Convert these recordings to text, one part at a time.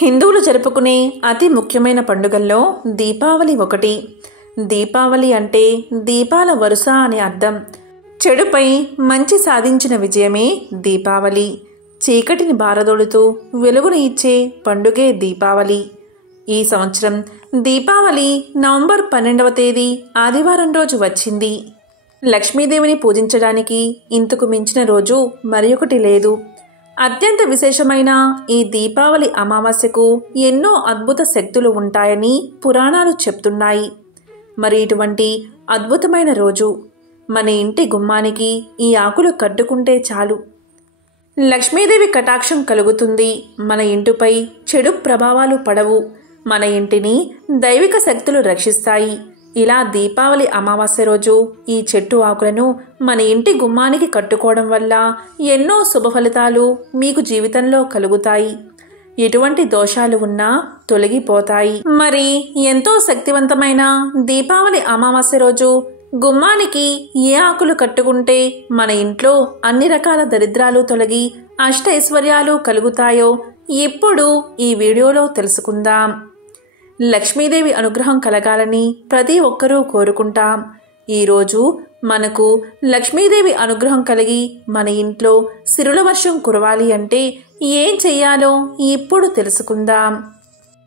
హిందువులు జరుపుకునే అతి ముఖ్యమైన పండుగల్లో దీపావళి ఒకటి. దీపావళి అంటే దీపాల వరుస అని అర్థం. చెడుపై మంచి సాధించిన విజయమే దీపావళి. చీకటిని బారదోడుతూ వెలుగును ఇచ్చే పండుగే దీపావళి. ఈ సంవత్సరం దీపావళి నవంబర్ 12వ తేదీ ఆదివారం రోజు వచ్చింది. లక్ష్మీదేవిని పూజించడానికి ఇంతకు మించిన రోజు మరి ఒకటి లేదు. అత్యంత విశేషమైన ఈ దీపావళి అమావాస్యకు ఎన్నో అద్భుత శక్తులు ఉంటాయని పురాణాలు చెప్తున్నాయి. మరి ఇటువంటి అద్భుతమైన రోజు మన ఇంటి గుమ్మానికి ఈ ఆకులు కట్టుకుంటే చాలు, లక్ష్మీదేవి కటాక్షం కలుగుతుంది. మన ఇంటిపై చెడు ప్రభావాలు పడవు. మన ఇంటిని దైవిక శక్తులు రక్షిస్తాయి. ఇలా దీపావళి అమావాస్య రోజు ఈ చెట్టు ఆకులను మన ఇంటి గుమ్మానికి కట్టుకోవడం వల్ల ఎన్నో శుభ ఫలితాలు మీకు జీవితంలో కలుగుతాయి. ఎటువంటి దోషాలు ఉన్నా తొలగిపోతాయి. మరి ఎంతో శక్తివంతమైన దీపావళి అమావాస్య రోజు గుమ్మానికి ఏ ఆకులు కట్టుకుంటే మన ఇంట్లో అన్ని రకాల దరిద్రాలు తొలగి అష్టైశ్వర్యాలు కలుగుతాయో ఇప్పుడు ఈ వీడియోలో తెలుసుకుందాం. లక్ష్మీదేవి అనుగ్రహం కలగాలని ప్రతి ఒక్కరూ కోరుకుంటాం. ఈరోజు మనకు లక్ష్మీదేవి అనుగ్రహం కలిగి మన ఇంట్లో సిరుల వర్షం కురవాలి అంటే ఏం చెయ్యాలో ఇప్పుడు తెలుసుకుందాం.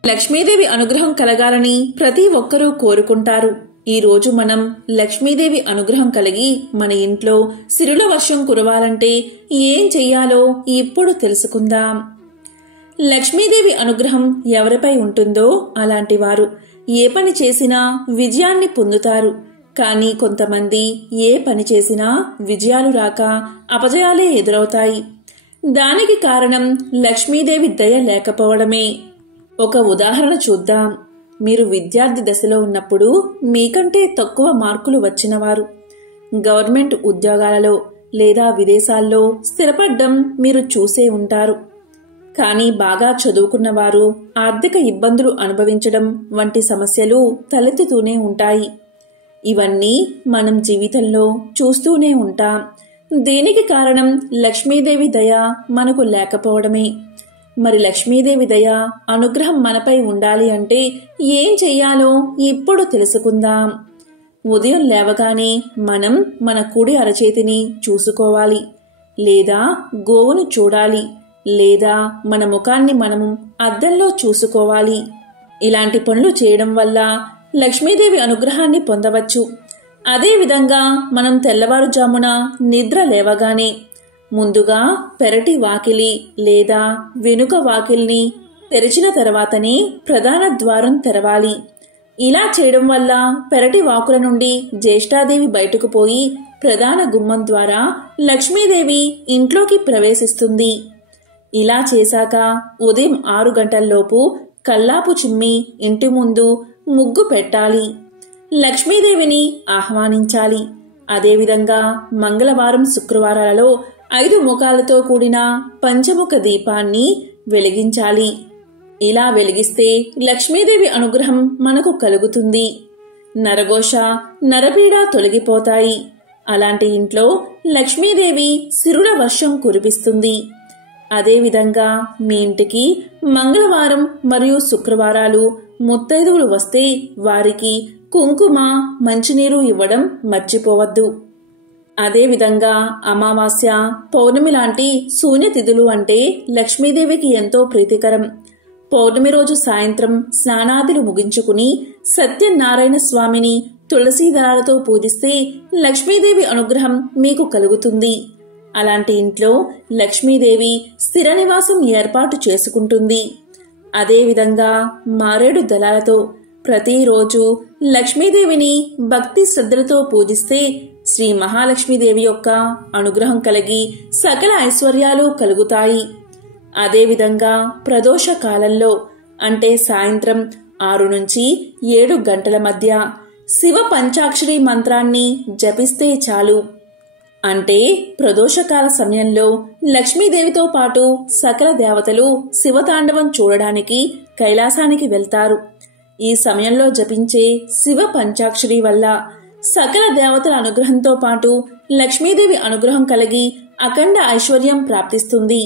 లక్ష్మీదేవి అనుగ్రహం కలగాలని ప్రతి ఒక్కరూ కోరుకుంటారు. ఈరోజు మనం లక్ష్మీదేవి అనుగ్రహం కలిగి మన ఇంట్లో సిరుల వర్షం కురవాలంటే ఏం చెయ్యాలో ఇప్పుడు తెలుసుకుందాం. లక్ష్మీదేవి అనుగ్రహం ఎవరిపై ఉంటుందో అలాంటి వారు ఏ పని చేసినా విజయాన్ని పొందుతారు. కానీ కొంతమంది ఏ పని చేసినా విజయాలు రాక అపజయాలే ఎదురవుతాయి. దానికి కారణం లక్ష్మీదేవి దయ లేకపోవడమే. ఒక ఉదాహరణ చూద్దాం. మీరు విద్యార్థి దశలో ఉన్నప్పుడు మీకంటే తక్కువ మార్కులు వచ్చినవారు గవర్నమెంట్ ఉద్యోగాలలో లేదా విదేశాల్లో స్థిరపడ్డం మీరు చూసే ఉంటారు. కానీ బాగా చదువుకున్నవారు ఆర్థిక ఇబ్బందులు అనుభవించడం వంటి సమస్యలు తలెత్తుతూనే ఉంటాయి. ఇవన్నీ మనం జీవితంలో చూస్తూనే ఉంటాం. దీనికి కారణం లక్ష్మీదేవి దయ మనకు లేకపోవడమే. మరి లక్ష్మీదేవి దయ అనుగ్రహం మనపై ఉండాలి అంటే ఏం చెయ్యాలో ఇప్పుడు తెలుసుకుందాం. ఉదయం లేవగానే మనం మన కుడి అరచేతిని చూసుకోవాలి, లేదా గోవును చూడాలి, లేదా మన ముఖాన్ని మనము అద్దంలో చూసుకోవాలి. ఇలాంటి పనులు చేయడం వల్ల లక్ష్మీదేవి అనుగ్రహాన్ని పొందవచ్చు. అదేవిధంగా మనం తెల్లవారుజామున నిద్ర లేవగానే ముందుగా పెరటి వాకిలి లేదా వెనుక వాకిల్ని తెరిచిన తర్వాతనే ప్రధాన ద్వారం తెరవాలి. ఇలా చేయడం వల్ల పెరటి వాకుల నుండి జ్యేష్ఠాదేవి బయటకు పోయి ప్రధాన గుమ్మం ద్వారా లక్ష్మీదేవి ఇంట్లోకి ప్రవేశిస్తుంది. ఇలా చేశాక ఉదయం 6 గంటల్లోపు కల్లాపు చిమ్మి ఇంటి ముందు ముగ్గు పెట్టాలి. లక్ష్మీదేవిని ఆహ్వానించాలి. అదేవిధంగా మంగళవారం, శుక్రవారాలలో 5 ముఖాలతో కూడిన పంచముఖ దీపాన్ని వెలిగించాలి. ఇలా వెలిగిస్తే లక్ష్మీదేవి అనుగ్రహం మనకు కలుగుతుంది. నరఘోష, నరపీడ తొలగిపోతాయి. అలాంటి ఇంట్లో లక్ష్మీదేవి సిరుల వర్షం కురిపిస్తుంది. అదేవిధంగా మీ ఇంటికి మంగళవారం మరియు శుక్రవారాలు ముత్తైదువులు వస్తే వారికి కుంకుమ, మంచినీరు ఇవ్వడం మర్చిపోవద్దు. అదేవిధంగా అమావాస్య, పౌర్ణమి లాంటి శూన్యతిథులు అంటే లక్ష్మీదేవికి ఎంతో ప్రీతికరం. పౌర్ణమి రోజు సాయంత్రం స్నానాదులు ముగించుకుని సత్యనారాయణ స్వామిని తులసీ దళాలతో పూజిస్తే లక్ష్మీదేవి అనుగ్రహం మీకు కలుగుతుంది. అలాంటి ఇంట్లో లక్ష్మీదేవి స్థిర నివాసం ఏర్పాటు చేసుకుంటుంది. అదేవిధంగా మారేడు దళాలతో ప్రతిరోజు లక్ష్మీదేవిని భక్తి శ్రద్ధలతో పూజిస్తే శ్రీ మహాలక్ష్మీదేవి యొక్క అనుగ్రహం కలిగి సకల ఐశ్వర్యాలు కలుగుతాయి. అదేవిధంగా ప్రదోష కాలంలో అంటే సాయంత్రం 6 నుంచి 7 గంటల మధ్య శివ పంచాక్షరి మంత్రాన్ని జపిస్తే చాలు. అంటే ప్రదోషకాల సమయంలో లక్ష్మీదేవితో పాటు సకల దేవతలు శివతాండవం చూడడానికి కైలాసానికి వెళ్తారు. ఈ సమయంలో జపించే శివ పంచాక్షరి వల్ల సకల దేవతల అనుగ్రహంతో పాటు లక్ష్మీదేవి అనుగ్రహం కలిగి అఖండ ఐశ్వర్యం ప్రాప్తిస్తుంది.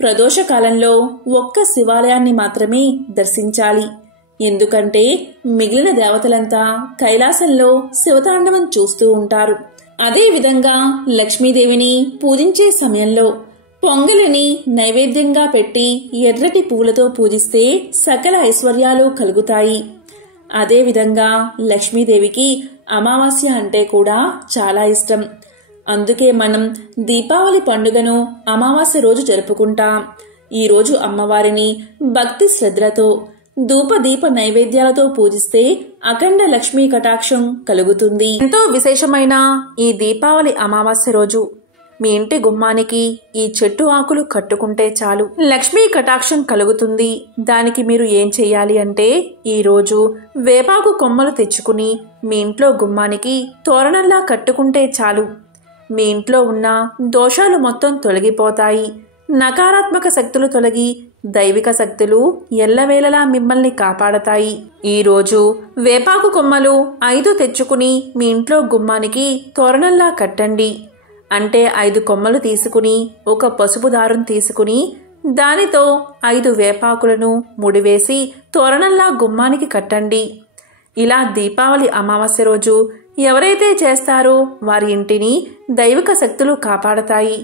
ప్రదోషకాలంలో ఒక్క శివాలయాన్ని మాత్రమే దర్శించాలి. ఎందుకంటే మిగిలిన దేవతలంతా కైలాసంలో శివతాండవం చూస్తూ ఉంటారు. అదేవిధంగా లక్ష్మీదేవిని పూజించే సమయంలో పొంగలిని నైవేద్యంగా పెట్టి ఎర్రటి పువ్వులతో పూజిస్తే సకల ఐశ్వర్యాలు కలుగుతాయి. అదేవిధంగా లక్ష్మీదేవికి అమావాస్య అంటే కూడా చాలా ఇష్టం. అందుకే మనం దీపావళి పండుగను అమావాస్య రోజు జరుపుకుంటాం. ఈ రోజు అమ్మవారిని భక్తి శ్రద్ధలతో ధూపదీప నైవేద్యాలతో పూజిస్తే అఖండ లక్ష్మీ కటాక్షం కలుగుతుంది. ఎంతో విశేషమైన ఈ దీపావళి అమావాస్య రోజు మీ ఇంటి గుమ్మానికి ఈ చెట్టు ఆకులు కట్టుకుంటే చాలు, లక్ష్మీ కటాక్షం కలుగుతుంది. దానికి మీరు ఏం చెయ్యాలి అంటే, ఈరోజు వేపాకు కొమ్మలు తెచ్చుకుని మీ ఇంట్లో గుమ్మానికి తోరణంలా కట్టుకుంటే చాలు. మీ ఇంట్లో ఉన్న దోషాలు మొత్తం తొలగిపోతాయి. నకారాత్మక శక్తులు తొలగి దైవిక శక్తులు ఎల్లవేళలా మిమ్మల్ని కాపాడతాయి. ఈరోజు వేపాకు కొమ్మలు 5 తెచ్చుకుని మీ ఇంట్లో గుమ్మానికి తోరణంలా కట్టండి. అంటే 5 కొమ్మలు తీసుకుని ఒక పసుపు దారం తీసుకుని దానితో 5 వేపాకులను ముడివేసి తోరణంలా గుమ్మానికి కట్టండి. ఇలా దీపావళి అమావాస్య రోజు ఎవరైతే చేస్తారో వారి ఇంటిని దైవిక శక్తులు కాపాడతాయి.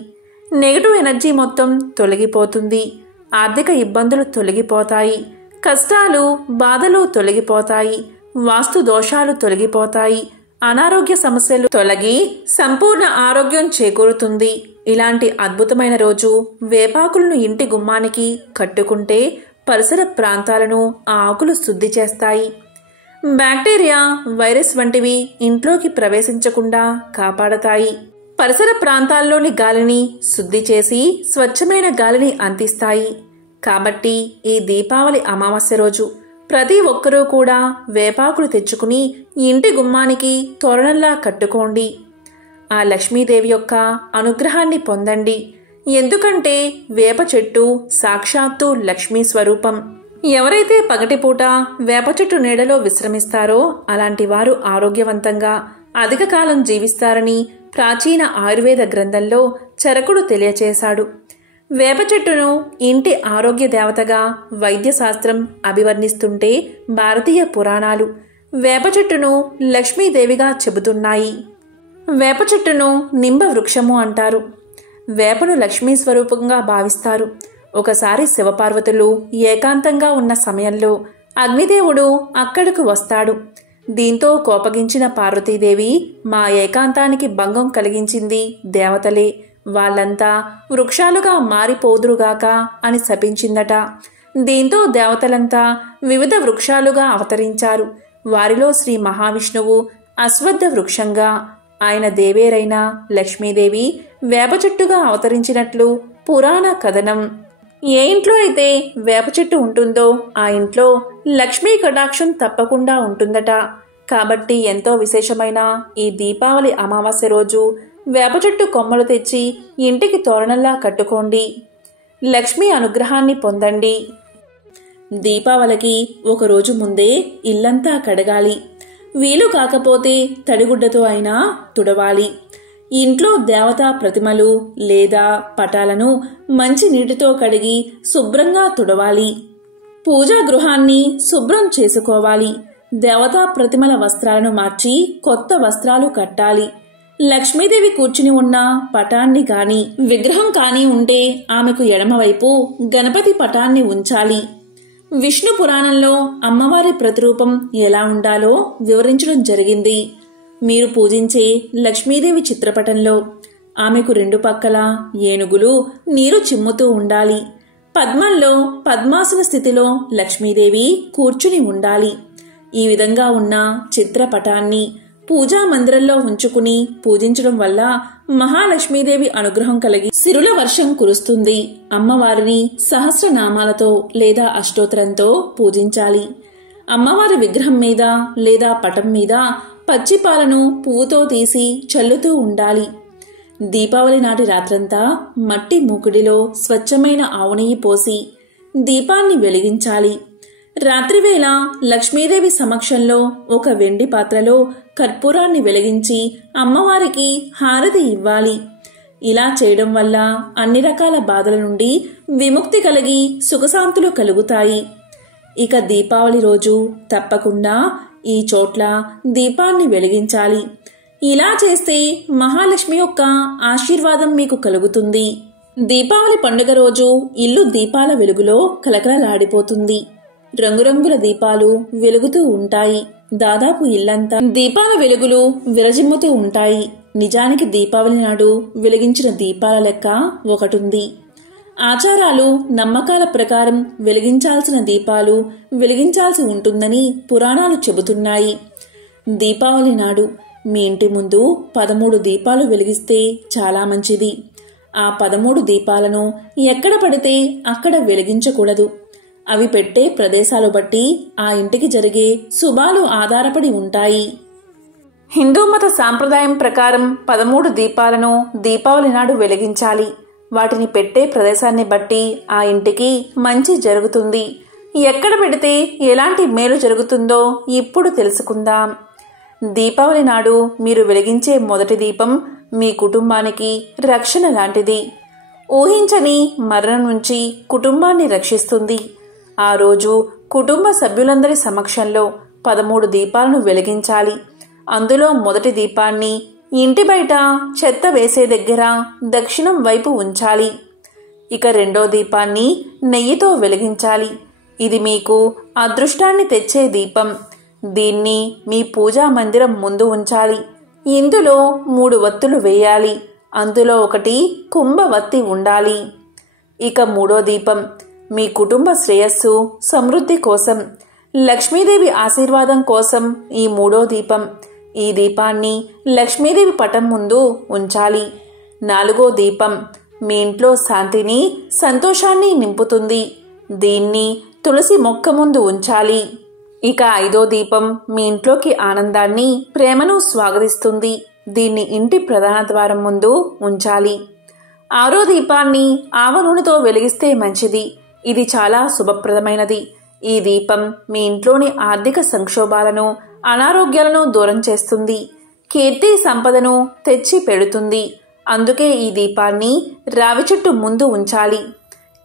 నెగటివ్ ఎనర్జీ మొత్తం తొలగిపోతుంది. ఆర్థిక ఇబ్బందులు తొలగిపోతాయి. కష్టాలు బాధలు తొలగిపోతాయి. వాస్తు దోషాలు తొలగిపోతాయి. అనారోగ్య సమస్యలు తొలగి సంపూర్ణ ఆరోగ్యం చేకూరుతుంది. ఇలాంటి అద్భుతమైన రోజు వేపాకులను ఇంటి గుమ్మానికి కట్టుకుంటే పరిసర ప్రాంతాలను ఆ ఆకులు శుద్ధి చేస్తాయి. బ్యాక్టీరియా, వైరస్ వంటివి ఇంట్లోకి ప్రవేశించకుండా కాపాడతాయి. పరిసర ప్రాంతాల్లోని గాలిని శుద్ధి చేసి స్వచ్ఛమైన గాలిని అందిస్తాయి. కాబట్టి ఈ దీపావళి అమావాస్య రోజు ప్రతి ఒక్కరూ కూడా వేపాకులు తెచ్చుకుని ఇంటి గుమ్మానికి తోరణంలా కట్టుకోండి. ఆ లక్ష్మీదేవి యొక్క అనుగ్రహాన్ని పొందండి. ఎందుకంటే వేప చెట్టు సాక్షాత్తు లక్ష్మీ స్వరూపం. ఎవరైతే పగటిపూట వేప చెట్టు నీడలో విశ్రమిస్తారో అలాంటి వారు ఆరోగ్యవంతంగా అధిక కాలం జీవిస్తారని ప్రాచీన ఆయుర్వేద గ్రంథంలో చరకుడు తెలియచేశాడు. వేప చెట్టును ఇంటి ఆరోగ్య దేవతగా వైద్యశాస్త్రం అభివర్ణిస్తుంటే భారతీయ పురాణాలు వేప చెట్టును లక్ష్మీదేవిగా చెబుతున్నాయి. వేప చెట్టును నింబ వృక్షము అంటారు. వేపను లక్ష్మీ స్వరూపంగా భావిస్తారు. ఒకసారి శివపార్వతులు ఏకాంతంగా ఉన్న సమయంలో అగ్నిదేవుడు అక్కడకు వస్తాడు. దీంతో కోపగించిన పార్వతీదేవి, మా ఏకాంతానికి భంగం కలిగించింది దేవతలే, వాళ్ళంతా వృక్షాలుగా మారిపోదురుగాక అని శపించిందట. దీంతో దేవతలంతా వివిధ వృక్షాలుగా అవతరించారు. వారిలో శ్రీ మహావిష్ణువు అశ్వత్థ వృక్షంగా, ఆయన దేవేరైన లక్ష్మీదేవి వేప చెట్టుగా అవతరించినట్లు పురాణ కథనం. ఏ ఇంట్లో అయితే వేప చెట్టు ఉంటుందో ఆ ఇంట్లో లక్ష్మీ కటాక్షం తప్పకుండా ఉంటుందట. కాబట్టి ఎంతో విశేషమైన ఈ దీపావళి అమావాస్య రోజు వేప చెట్టు కొమ్మలు తెచ్చి ఇంటికి తోరణంలా కట్టుకోండి. లక్ష్మీ అనుగ్రహాన్ని పొందండి. దీపావళికి ఒకరోజు ముందే ఇల్లంతా కడగాలి. వీలు కాకపోతే తడిగుడ్డతో అయినా తుడవాలి. ఇంట్లో దేవతా ప్రతిమలు లేదా పటాలను మంచి నీటితో కడిగి శుభ్రంగా తుడవాలి. పూజా గృహాన్ని శుభ్రం చేసుకోవాలి. దేవతా ప్రతిమల వస్త్రాలను మార్చి కొత్త వస్త్రాలు కట్టాలి. లక్ష్మీదేవి కూర్చుని ఉన్న పటాన్ని గాని విగ్రహం కాని ఉంటే ఆమెకు ఎడమవైపు గణపతి పటాన్ని ఉంచాలి. విష్ణు పురాణంలో అమ్మవారి ప్రతిరూపం ఎలా ఉండాలో వివరించడం జరిగింది. మీరు పూజించే లక్ష్మీదేవి చిత్రపటంలో ఆమెకు 2 పక్కల ఏనుగులు నీరు చిమ్ముతూ ఉండాలి. పద్మంలో పద్మాసన స్థితిలో లక్ష్మీదేవి కూర్చుని ఉండాలి. ఈ విధంగా ఉన్న చిత్రపటాన్ని పూజా మందిరంలో ఉంచుకుని పూజించడం వల్ల మహాలక్ష్మీదేవి అనుగ్రహం కలిగి సిరుల వర్షం కురుస్తుంది. అమ్మవారిని సహస్రనామాలతో లేదా అష్టోత్తరంతో పూజించాలి. అమ్మవారి విగ్రహం మీద లేదా పటం మీద పచ్చిపాలను పువ్వుతో తీసి చల్లుతూ ఉండాలి. దీపావళి నాటి రాత్రంతా మట్టి మూకుడిలో స్వచ్ఛమైన ఆవు నెయ్యి పోసి దీపాన్ని వెలిగించాలి. రాత్రివేళ లక్ష్మీదేవి సమక్షంలో ఒక వెండి పాత్రలో కర్పూరాన్ని వెలిగించి అమ్మవారికి హారతి ఇవ్వాలి. ఇలా చేయడం వల్ల అన్ని రకాల బాధల నుండి విముక్తి కలిగి సుఖశాంతులు కలుగుతాయి. ఇక దీపావళి రోజు తప్పకుండా ఈ చోట్ల దీపాన్ని వెలిగించాలి. ఇలా చేస్తే మహాలక్ష్మి యొక్క ఆశీర్వాదం మీకు కలుగుతుంది. దీపావళి పండుగ రోజు ఇల్లు దీపాల వెలుగులో కలకలలాడిపోతుంది. రంగురంగుల దీపాలు వెలుగుతూ ఉంటాయి. దాదాపు ఇల్లంతా దీపాల వెలుగులు విరజిమ్ముతూ ఉంటాయి. నిజానికి దీపావళి నాడు వెలిగించిన దీపాల లెక్క ఒకటుంది. ఆచారాలు, నమ్మకాల ప్రకారం వెలిగించాల్సిన దీపాలు వెలిగించాల్సి ఉంటుందని పురాణాలు చెబుతున్నాయి. దీపావళి నాడు మీ ఇంటి ముందు 13 దీపాలు వెలిగిస్తే చాలా మంచిది. ఆ 13 దీపాలను ఎక్కడ పడితే అక్కడ వెలిగించకూడదు. అవి పెట్టే ప్రదేశాలు బట్టి ఆ ఇంటికి జరిగే శుభాలు ఆధారపడి ఉంటాయి. హిందూ మత సాంప్రదాయం ప్రకారం 13 దీపాలను దీపావళి నాడు వెలిగించాలి. వాటిని పెట్టే ప్రదేశాన్ని బట్టి ఆ ఇంటికి మంచి జరుగుతుంది. ఎక్కడ పెడితే ఎలాంటి మేలు జరుగుతుందో ఇప్పుడు తెలుసుకుందాం. దీపావళి నాడు మీరు వెలిగించే మొదటి దీపం మీ కుటుంబానికి రక్షణ లాంటిది. ఊహించని మరణం నుంచి కుటుంబాన్ని రక్షిస్తుంది. ఆ రోజు కుటుంబ సభ్యులందరి సమక్షంలో 13 దీపాలను వెలిగించాలి. అందులో మొదటి దీపాన్ని ఇంటి బయట చెత్త వేసే దగ్గర దక్షిణం వైపు ఉంచాలి. ఇక రెండో దీపాన్ని నెయ్యితో వెలిగించాలి. ఇది మీకు అదృష్టాన్ని తెచ్చే దీపం. దీన్ని మీ పూజా మందిరం ముందు ఉంచాలి. ఇందులో 3 వత్తులు వేయాలి. అందులో ఒకటి కుంభవత్తి ఉండాలి. ఇక మూడో దీపం మీ కుటుంబ శ్రేయస్సు, సమృద్ధి కోసం, లక్ష్మీదేవి ఆశీర్వాదం కోసం ఈ మూడో దీపం. ఈ దీపాన్ని లక్ష్మీదేవి పటం ముందు ఉంచాలి. నాలుగో దీపం మీ ఇంట్లో శాంతిని, సంతోషాన్ని నింపుతుంది. దీన్ని తులసి మొక్క ముందు ఉంచాలి. ఇక ఐదో దీపం మీ ఇంట్లోకి ఆనందాన్ని, ప్రేమను స్వాగతిస్తుంది. దీన్ని ఇంటి ప్రధాన ద్వారం ముందు ఉంచాలి. ఆరో దీపాన్ని ఆవ నూనెతో వెలిగిస్తే మంచిది. ఇది చాలా శుభప్రదమైనది. ఈ దీపం మీ ఇంట్లోని ఆర్థిక సంక్షోభాలను, అనారోగ్యాలను దూరం చేస్తుంది. కీర్తి, సంపదను తెచ్చి పెడుతుంది. అందుకే ఈ దీపాన్ని రావి చెట్టు ముందు ఉంచాలి.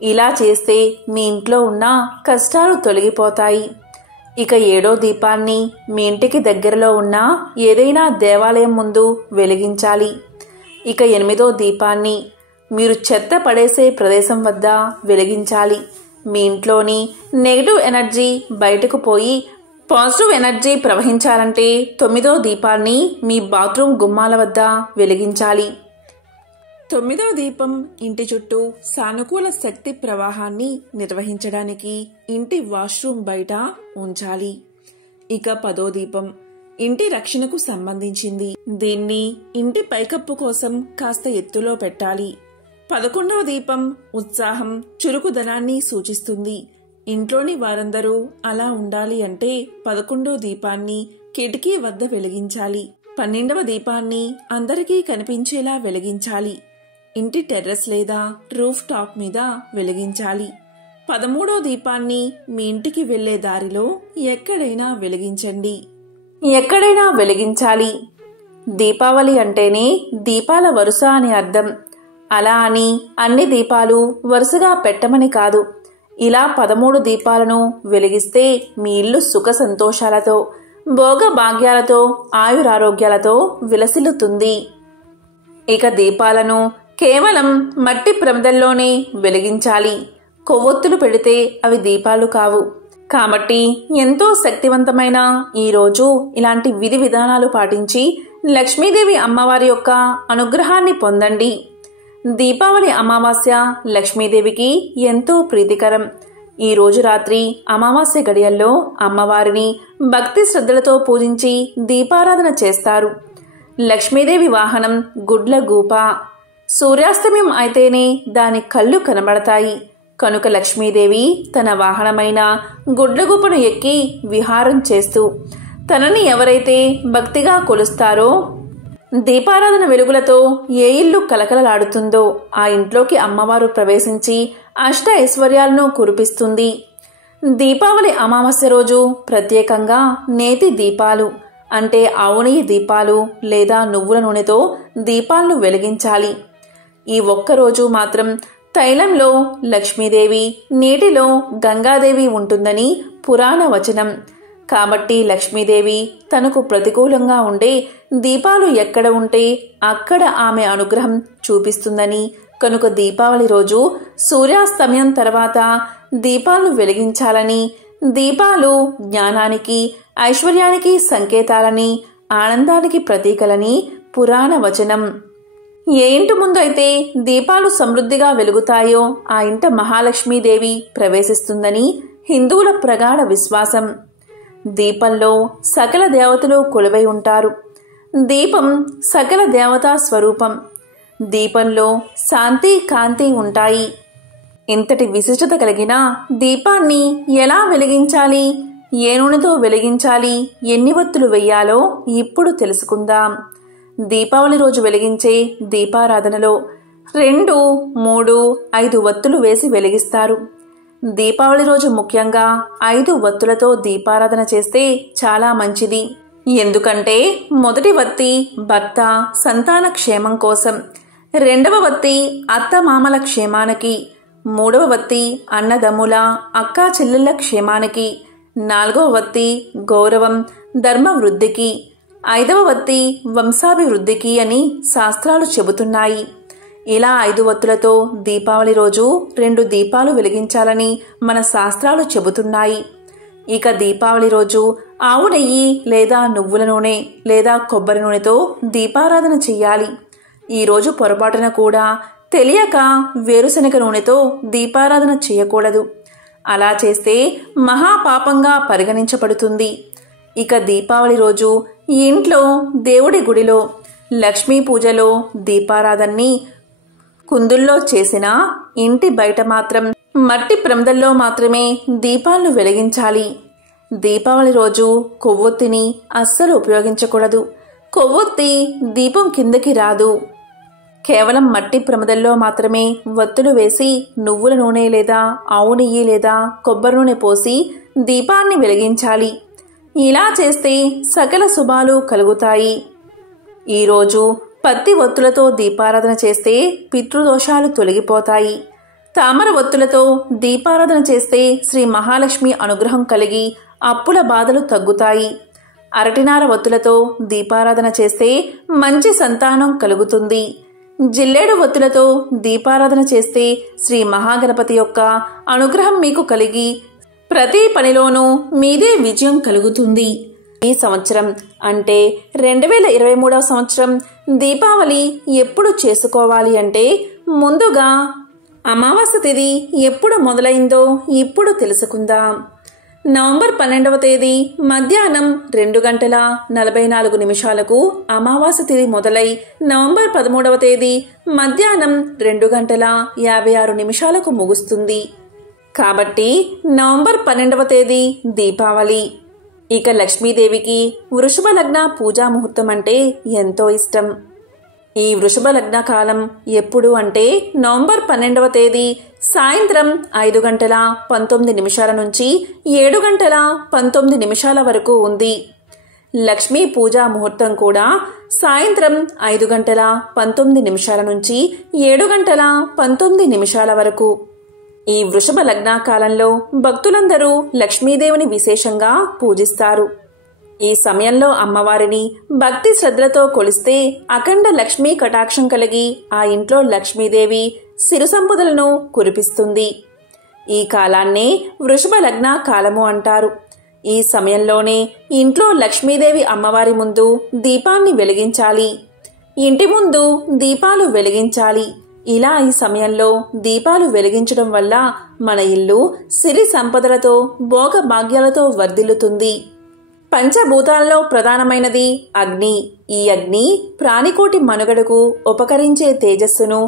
ఇలా చేస్తే మీ ఇంట్లో ఉన్న కష్టాలు తొలగిపోతాయి. ఇక ఏడో దీపాన్ని మీ ఇంటికి దగ్గరలో ఉన్న ఏదైనా దేవాలయం ముందు వెలిగించాలి. ఇక ఎనిమిదో దీపాన్ని మీరు చెత్త పడేసే ప్రదేశం వద్ద వెలిగించాలి. మీ ఇంట్లోని నెగటివ్ ఎనర్జీ బయటకు పోయి పాజిటివ్ ఎనర్జీ ప్రవహించాలంటే 9వ దీపాన్ని మీ బాత్రూమ్ గుమ్మాల వద్ద వెలిగించాలి. 9వ దీపం ఇంటి చుట్టూ సానుకూల శక్తి ప్రవాహాన్ని నిర్వహించడానికి ఇంటి వాష్రూమ్ బయట ఉంచాలి. ఇక 10వ దీపం ఇంటి రక్షణకు సంబంధించింది. దీన్ని ఇంటి పైకప్పు కోసం కాస్త ఎత్తులో పెట్టాలి. 11వ దీపం ఉత్సాహం, చురుకుదనాన్ని సూచిస్తుంది. ఇంట్లోని వారందరూ అలా ఉండాలి అంటే 11వ దీపాన్ని కిటికీ వద్ద వెలిగించాలి. 12వ దీపాన్ని అందరికీ కనిపించేలా వెలిగించాలి. ఇంటి టెర్రస్ లేదా రూఫ్ టాప్ మీద వెలిగించాలి. 13వ దీపాన్ని మీ ఇంటికి వెళ్లే దారిలో ఎక్కడైనా వెలిగించండి. ఎక్కడైనా వెలిగించాలి. దీపావళి అంటేనే దీపాల వరుస అని అర్థం. అలా అని అన్ని దీపాలు వరుసగా పెట్టమని కాదు. ఇలా 13 దీపాలను వెలిగిస్తే మీ ఇల్లు సుఖ సంతోషాలతో, భోగ భాగ్యాలతో, ఆయురారోగ్యాలతో విలసిల్లుతుంది. ఇక దీపాలను కేవలం మట్టి ప్రమిదల్లోనే వెలిగించాలి. కొవ్వొత్తులు పెడితే అవి దీపాలు కావు. కాబట్టి ఎంతో శక్తివంతమైన ఈ రోజు ఇలాంటి విధి విధానాలు పాటించి లక్ష్మీదేవి అమ్మవారి యొక్క అనుగ్రహాన్ని పొందండి. దీపావళి అమావాస్య లక్ష్మీదేవికి ఎంతో ప్రీతికరం. ఈ రోజు రాత్రి అమావాస్య గడియల్లో అమ్మవారిని భక్తి శ్రద్ధలతో పూజించి దీపారాధన చేస్తారు. లక్ష్మీదేవి వాహనం గుడ్ల గూప. సూర్యాస్తమయం అయితేనే దాని కళ్ళు కనబడతాయి. కనుక లక్ష్మీదేవి తన వాహనమైన గుడ్లగూపను ఎక్కి విహారం చేస్తూ తనని ఎవరైతే భక్తిగా కొలుస్తారో, దీపారాధన వెలుగులతో ఏ ఇల్లు కలకలలాడుతుందో ఆ ఇంట్లోకి అమ్మవారు ప్రవేశించి అష్ట ఐశ్వర్యాలను కురిపిస్తుంది. దీపావళి అమావాస్య రోజు ప్రత్యేకంగా నేతి దీపాలు అంటే ఆవు నెయ్యి దీపాలు లేదా నువ్వుల నూనెతో దీపాలను వెలిగించాలి. ఈ ఒక్కరోజు మాత్రం తైలంలో లక్ష్మీదేవి, నీటిలో గంగాదేవి ఉంటుందని పురాణ వచనం. కాబట్టి లక్ష్మీదేవి తనకు ప్రతికూలంగా ఉండే దీపాలు ఎక్కడ ఉంటే అక్కడ ఆమె అనుగ్రహం చూపిస్తుందని, కనుక దీపావళి రోజు సూర్యాస్తమయం తర్వాత దీపాలను వెలిగించాలని, దీపాలు జ్ఞానానికి, ఐశ్వర్యానికి సంకేతాలని, ఆనందానికి ప్రతీకలని పురాణ వచనం. ఏ ఇంటి ముందు అయితే దీపాలు సమృద్ధిగా వెలుగుతాయో ఆ ఇంట మహాలక్ష్మీదేవి ప్రవేశిస్తుందని హిందువుల ప్రగాఢ విశ్వాసం. దీపంలో సకల దేవతలు కొలువై ఉంటారు. దీపం సకల దేవతా స్వరూపం. దీపంలో శాంతి, కాంతి ఉంటాయి. ఇంతటి విశిష్టత కలిగిన దీపాన్ని ఎలా వెలిగించాలి, ఏ నూనెతో వెలిగించాలి, ఎన్ని వత్తులు వెయ్యాలో ఇప్పుడు తెలుసుకుందాం. దీపావళి రోజు వెలిగించే దీపారాధనలో 2, 3, 5 వత్తులు వేసి వెలిగిస్తారు. దీపావళి రోజు ముఖ్యంగా 5 వత్తులతో దీపారాధన చేస్తే చాలా మంచిది. ఎందుకంటే మొదటి వత్తి భర్త, సంతాన క్షేమం కోసం, 2వ వత్తి అత్తమామల క్షేమానికి, 3వ వత్తి అన్నదమ్ముల, అక్కా చెల్లెళ్ల క్షేమానికి, 4వ వత్తి గౌరవం, ధర్మ వృద్ధికి, 5వ వత్తి వంశాభివృద్ధికి అని శాస్త్రాలు చెబుతున్నాయి. ఇలా 5 వత్తులతో దీపావళి రోజు 2 దీపాలు వెలిగించాలని మన శాస్త్రాలు చెబుతున్నాయి. ఇక దీపావళి రోజు ఆవు నెయ్యి లేదా నువ్వుల నూనె లేదా కొబ్బరి నూనెతో దీపారాధన చెయ్యాలి. ఈరోజు పొరపాటున కూడా తెలియక వేరుశనగ నూనెతో దీపారాధన చేయకూడదు. అలా చేస్తే మహాపాపంగా పరిగణించబడుతుంది. ఇక దీపావళి రోజు ఇంట్లో, దేవుడి గుడిలో, లక్ష్మీ పూజలో దీపారాధనని కుందుల్లో చేసిన, ఇంటి బయట మాత్రం మట్టి ప్రమిదల్లో మాత్రమే దీపాలను వెలిగించాలి. దీపావళి రోజు కొవ్వొత్తిని అస్సలు ఉపయోగించకూడదు. కొవ్వొత్తి దీపం కిందకి రాదు. కేవలం మట్టి ప్రమిదల్లో మాత్రమే వత్తులు వేసి నువ్వుల నూనె లేదా ఆవు నెయ్యి లేదా కొబ్బరి నూనె పోసి దీపాన్ని వెలిగించాలి. ఇలా చేస్తే సకల శుభాలు కలుగుతాయి. ఈరోజు పత్తి ఒత్తులతో దీపారాధన చేస్తే పితృదోషాలు తొలగిపోతాయి. తామర ఒత్తులతో దీపారాధన చేస్తే శ్రీ మహాలక్ష్మి అనుగ్రహం కలిగి అప్పుల బాధలు తగ్గుతాయి. అరటినార ఒత్తులతో దీపారాధన చేస్తే మంచి సంతానం కలుగుతుంది. జిల్లేడు ఒత్తులతో దీపారాధన చేస్తే శ్రీ మహాగణపతి యొక్క అనుగ్రహం మీకు కలిగి ప్రతి పనిలోనూ మీదే విజయం కలుగుతుంది. ఈ సంవత్సరం అంటే 2023వ సంవత్సరం దీపావళి ఎప్పుడు చేసుకోవాలి అంటే ముందుగా అమావాస్య తిథి ఎప్పుడు మొదలైందో ఇప్పుడు తెలుసుకుందాం. నవంబర్ 12వ తేదీ మధ్యాహ్నం 2:44 అమావాస్య తిథి మొదలై నవంబర్ 13వ తేదీ మధ్యాహ్నం 2:56 ముగుస్తుంది. కాబట్టి నవంబర్ 12వ తేదీ దీపావళి. ఇక లక్ష్మీదేవికి వృషభ లగ్న పూజా ముహూర్తం అంటే ఎంతో ఇష్టం. ఈ వృషభ లగ్న కాలం ఎప్పుడు అంటే నవంబర్ 12వ తేదీ సాయంత్రం 5:19 నుంచి 7:19 వరకు ఉంది. లక్ష్మీ పూజా ముహూర్తం కూడా సాయంత్రం 5:19 నుంచి 7:19 వరకు. ఈ వృషభ లగ్న కాలంలో భక్తులందరూ లక్ష్మీదేవిని విశేషంగా పూజిస్తారు. ఈ సమయంలో అమ్మవారిని భక్తి శ్రద్ధలతో కొలిస్తే అఖండ లక్ష్మీ కటాక్షం కలిగి ఆ ఇంట్లో లక్ష్మీదేవి సిరు సంపదలను కురిపిస్తుంది. ఈ కాలాన్నే వృషభ లగ్న కాలము అంటారు. ఈ సమయంలోనే ఇంట్లో లక్ష్మీదేవి అమ్మవారి ముందు దీపాన్ని వెలిగించాలి. ఇంటి ముందు దీపాలు వెలిగించాలి. ఇలా ఈ సమయంలో దీపాలు వెలిగించడం వల్ల మన ఇల్లు సిరి సంపదలతో భోగ భాగ్యాలతో వర్ధిల్లుతుంది. పంచభూతాలలో ప్రధానమైనది అగ్ని. ఈ అగ్ని ప్రాణికోటి మనుగడకు ఉపకరించే తేజస్సును,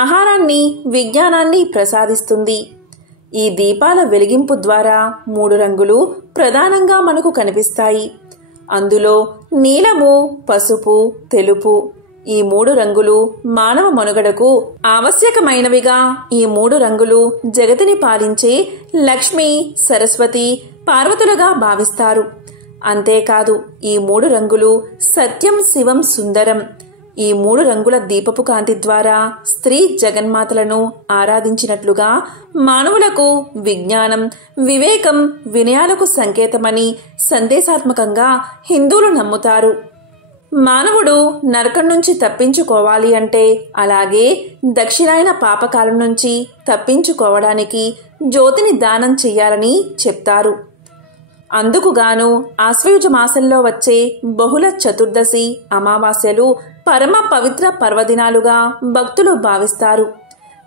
ఆహారాన్ని, విజ్ఞానాన్ని ప్రసాదిస్తుంది. ఈ దీపాల వెలిగింపు ద్వారా 3 రంగులు ప్రధానంగా మనకు కనిపిస్తాయి. అందులో నీలము, పసుపు, తెలుపు ఈ 3 రంగులు మానవ మనుగడకు ఆవశ్యకమైనవిగా. ఈ 3 రంగులు జగతిని పాలించే లక్ష్మి, సరస్వతి, పార్వతులుగా భావిస్తారు. అంతేకాదు ఈ 3 రంగులు సత్యం, శివం, సుందరం ఈ 3 రంగుల దీపపు కాంతి ద్వారా స్త్రీ జగన్మాతలను ఆరాధించినట్లుగా మానవులకు విజ్ఞానం, వివేకం, వినయాలకు సంకేతమని సందేశాత్మకంగా హిందువులు నమ్ముతారు. మానవుడు నరకం నుంచి తప్పించుకోవాలి అంటే, అలాగే దక్షిణాయన పాపకాలం నుంచి తప్పించుకోవడానికి జ్యోతిని దానం చెయ్యాలని చెప్తారు. అందుకుగాను ఆశ్వయుజ మాసంలో వచ్చే బహుళ చతుర్దశి, అమావాస్యలు పరమ పవిత్ర పర్వదినాలుగా భక్తులు భావిస్తారు.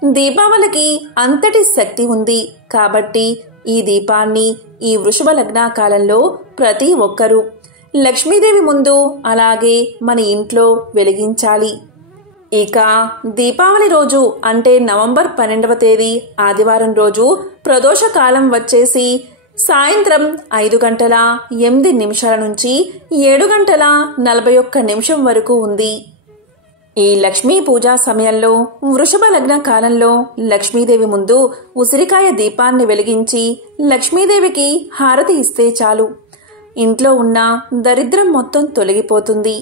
దీపావళికి అంతటి శక్తి ఉంది కాబట్టి ఈ దీపాన్ని ఈ వృషభ లగ్న కాలంలో ప్రతి ఒక్కరూ లక్ష్మీదేవి ముందు, అలాగే మన ఇంట్లో వెలిగించాలి. ఇక దీపావళి రోజు అంటే నవంబర్ 12వ తేదీ ఆదివారం రోజు ప్రదోషకాలం వచ్చేసి సాయంత్రం 5:08 నుంచి 7:41 వరకు ఉంది. ఈ లక్ష్మీ పూజా సమయంలో వృషభ లగ్న కాలంలో లక్ష్మీదేవి ముందు ఉసిరికాయ దీపాన్ని వెలిగించి లక్ష్మీదేవికి హారతి ఇస్తే చాలు, ఇంట్లో ఉన్న దరిద్రం మొత్తం తొలగిపోతుంది.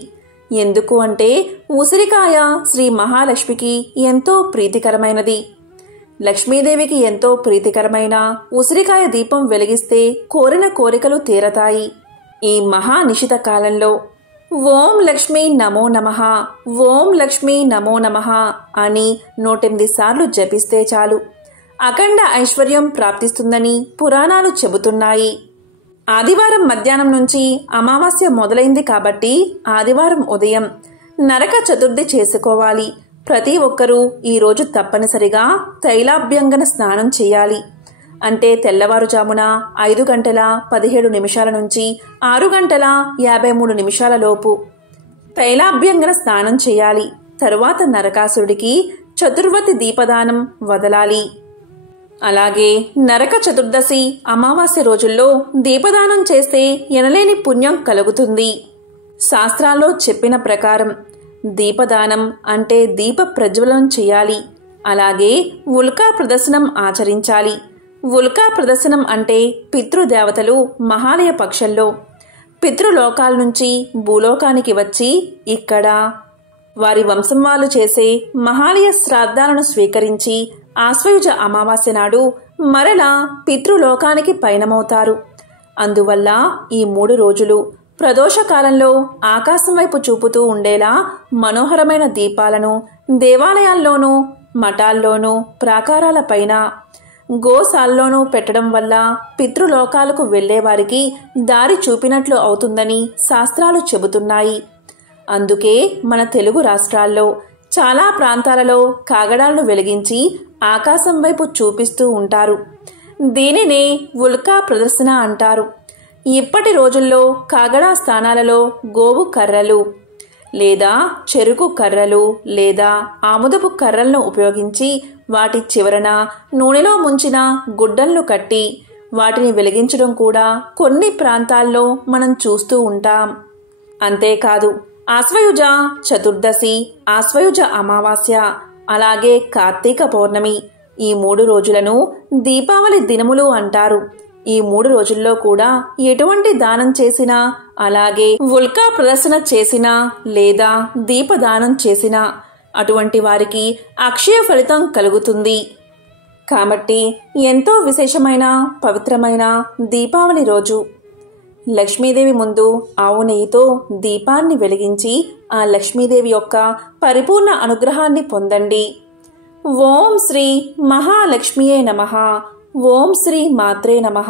ఎందుకు అంటే ఉసిరికాయ శ్రీ మహాలక్ష్మికి ఎంతో ప్రీతికరమైనది. లక్ష్మీదేవికి ఎంతో ప్రీతికరమైన ఉసిరికాయ దీపం వెలిగిస్తే కోరిన కోరికలు తీరతాయి. ఈ మహానిశిత కాలంలో ఓం లక్ష్మీ నమో నమః, ఓం లక్ష్మీ నమో నమః అని 108 సార్లు జపిస్తే చాలు, అఖండ ఐశ్వర్యం ప్రాప్తిస్తుందని పురాణాలు చెబుతున్నాయి. ఆదివారం మధ్యాహ్నం నుంచి అమావాస్య మొదలైంది కాబట్టి ఆదివారం ఉదయం నరక చతుర్థి చేసుకోవాలి. ప్రతి ఒక్కరూ ఈరోజు తప్పనిసరిగా తైలాభ్యంగన స్నానం చేయాలి. అంటే తెల్లవారుజామున 5:17 నుంచి 6:53 లోపు తైలాభ్యంగన స్నానం చేయాలి. తరువాత నరకాసురుడికి చతుర్వతి దీపదానం వదలాలి. అలాగే నరక చతుర్దశి, అమావాస్య రోజుల్లో దీపదానం చేస్తే ఎనలేని పుణ్యం కలుగుతుంది. శాస్త్రాల్లో చెప్పిన ప్రకారం దీపదానం అంటే దీప ప్రజ్వలనం చేయాలి. అలాగే ఉల్కా ప్రదర్శనం ఆచరించాలి. ఉల్కా ప్రదర్శనం అంటే పితృదేవతలు మహాలయ పక్షంలో పితృలోకాల నుంచి భూలోకానికి వచ్చి ఇక్కడ వారి వంశం వాళ్ళు చేసే మహాలయ శ్రాద్ధాలను స్వీకరించి ఆశ్వయుజ అమావాస్య నాడు మరలా పితృలోకానికి పయనమవుతారు. అందువల్ల ఈ 3 రోజులు ప్రదోషకాలంలో ఆకాశం వైపు చూపుతూ ఉండేలా మనోహరమైన దీపాలను దేవాలయాల్లోనూ, మఠాల్లోనూ, ప్రాకారాలపైన, గోశాల్లోనూ పెట్టడం వల్ల పితృలోకాలకు వెళ్లేవారికి దారి చూపినట్లు అవుతుందని శాస్త్రాలు చెబుతున్నాయి. అందుకే మన తెలుగు రాష్ట్రాల్లో చాలా ప్రాంతాలలో కాగడాలను వెలిగించి ఆకాశం వైపు చూపిస్తూ ఉంటారు. దీనినే ఉల్కా ప్రదర్శన అంటారు. ఇప్పటి రోజుల్లో కాగడా స్థానాలలో గోవు కర్రలు లేదా చెరుకు కర్రలు లేదా ఆముదపు కర్రలను ఉపయోగించి వాటి చివరన నూనెలో ముంచిన గుడ్డలను కట్టి వాటిని వెలిగించడం కూడా కొన్ని ప్రాంతాల్లో మనం చూస్తూ ఉంటాం. అంతేకాదు ఆశ్వయుజ చతుర్దశి, ఆశ్వయుజ అమావాస్య, అలాగే కార్తీక పౌర్ణమి ఈ 3 రోజులను దీపావళి దినములు అంటారు. ఈ 3 రోజుల్లో కూడా ఎటువంటి దానం చేసినా, అలాగే ఉల్కా ప్రదర్శన చేసినా లేదా దీపదానం చేసినా అటువంటి వారికి అక్షయ ఫలితం కలుగుతుంది. కాబట్టి ఎంతో విశేషమైన పవిత్రమైన దీపావళి రోజు లక్ష్మీదేవి ముందు ఆవు నెయ్యితో దీపాన్ని వెలిగించి ఆ లక్ష్మీదేవి యొక్క పరిపూర్ణ అనుగ్రహాన్ని పొందండి. ఓం శ్రీ మహాలక్ష్మియే నమః. ఓం శ్రీ మాత్రే నమః.